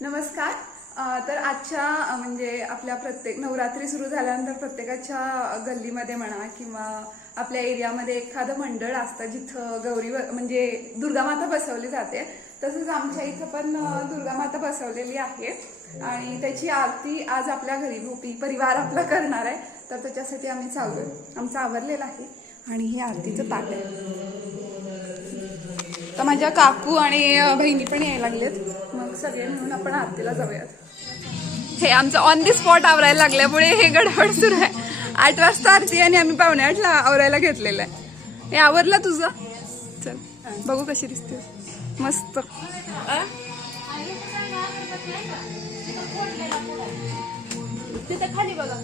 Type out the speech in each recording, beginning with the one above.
नमस्कार. तर आजच्या म्हणजे आपल्या प्रत्येक नवरात्री सुरू झाल्यानंतर प्रत्येकाच्या गल्लीमध्ये म्हणा किंवा आपल्या एरियामध्ये एखादं मंडळ असतं जिथं गौरी म्हणजे दुर्गामाता बसवली जाते. तसंच आमच्या इथं पण दुर्गामाता बसवलेली आहे. आणि त्याची आरती आज आपल्या घरी भोपी परिवार आपला करणार आहे. तर त्याच्यासाठी आम्ही चाललोय. आमचं आवरलेलं आहे आणि हे आरतीचं ताट आहे. तर माझ्या काकू आणि बहिणी पण यायला लागलेत. सगळे मिळून आपण आरतीला जाऊयात. हे आमचं ऑन दी स्पॉट आवरायला लागल्यामुळे हे गडबड सुरू आहे. आठ वाजता आरती आणि आम्ही पावणे आठला आवरायला घेतलेलं आहे. हे आवरलं तुझं? चल बघू कशी दिसते मस्त. तिथं खाली बघा.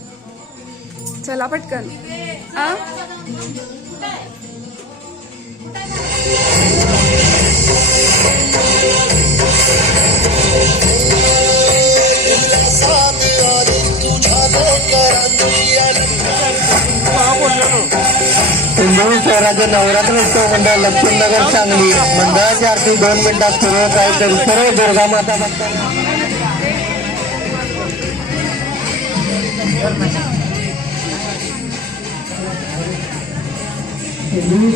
चला पटकन. आ? हिंदवी शहराचे नवरात्र उत्सव मंडळ लक्ष्मीनगर सांगली. मंडळाची आरती दोन मिनिटात सुरू होत आहे तर सर्व दुर्गा माता भक्तांना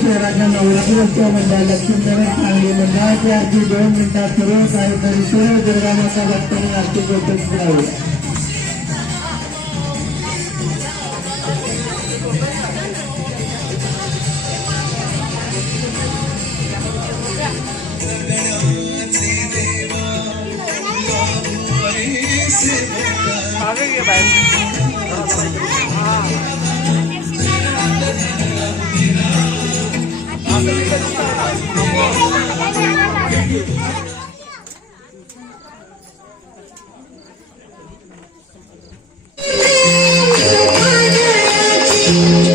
शहराच्या नवरात्र उत्सव मंडळ लक्ष्मीनगर सांगली. मंडळाची आरती दोन मिनिटात सुरू होत आहे तरी सर्व दुर्गा माता भक्तांनी आरती 가격이 많이 Thank you.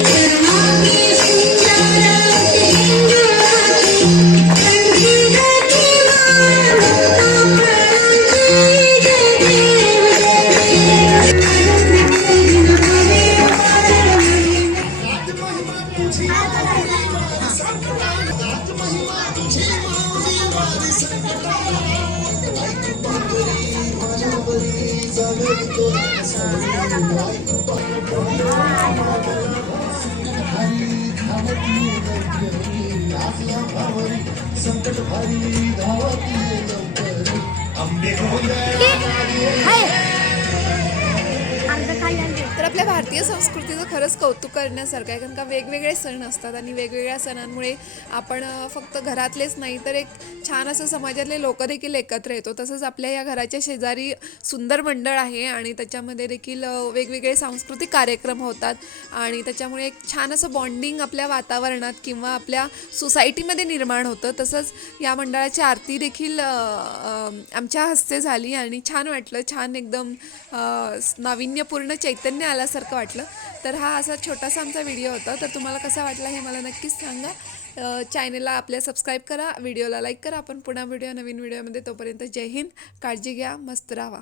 उपस्थित राहावे तर आपल्या भारतीय संस्कृतीचं खरंच कौतुक करण्यासारखं आहे कारण का वेगवेगळे सण असतात आणि वेगवेगळ्या सणांमुळे आपण फक्त घरातलेच नाही तर एक छान असं समाजातले लोक देखील एकत्र येतो. तसंच आपल्या या घराच्या शेजारी सुंदर मंडळ आहे आणि त्याच्यामध्ये देखील वेगवेगळे सांस्कृतिक कार्यक्रम होतात आणि त्याच्यामुळे एक छान असं बॉन्डिंग आपल्या वातावरणात किंवा आपल्या सोसायटीमध्ये निर्माण होतं. तसंच या मंडळाची आरती देखील आमच्या हस्ते झाली आणि छान वाटलं. छान एकदम नाविन्यपूर्ण चैतन्य आल्यासारखं वाटलं. तर हा असा छोटासा आमचा व्हिडिओ होता. तर तुम्हाला कसा वाटला हे मला नक्कीच सांगा. चॅनेलला आपल्या सबस्क्राईब करा. व्हिडिओला लाईक करा. आपण पुन्हा व्हिडिओ नवीन व्हिडिओमध्ये तोपर्यंत जय हिंद. काळजी घ्या. मस्त राहा.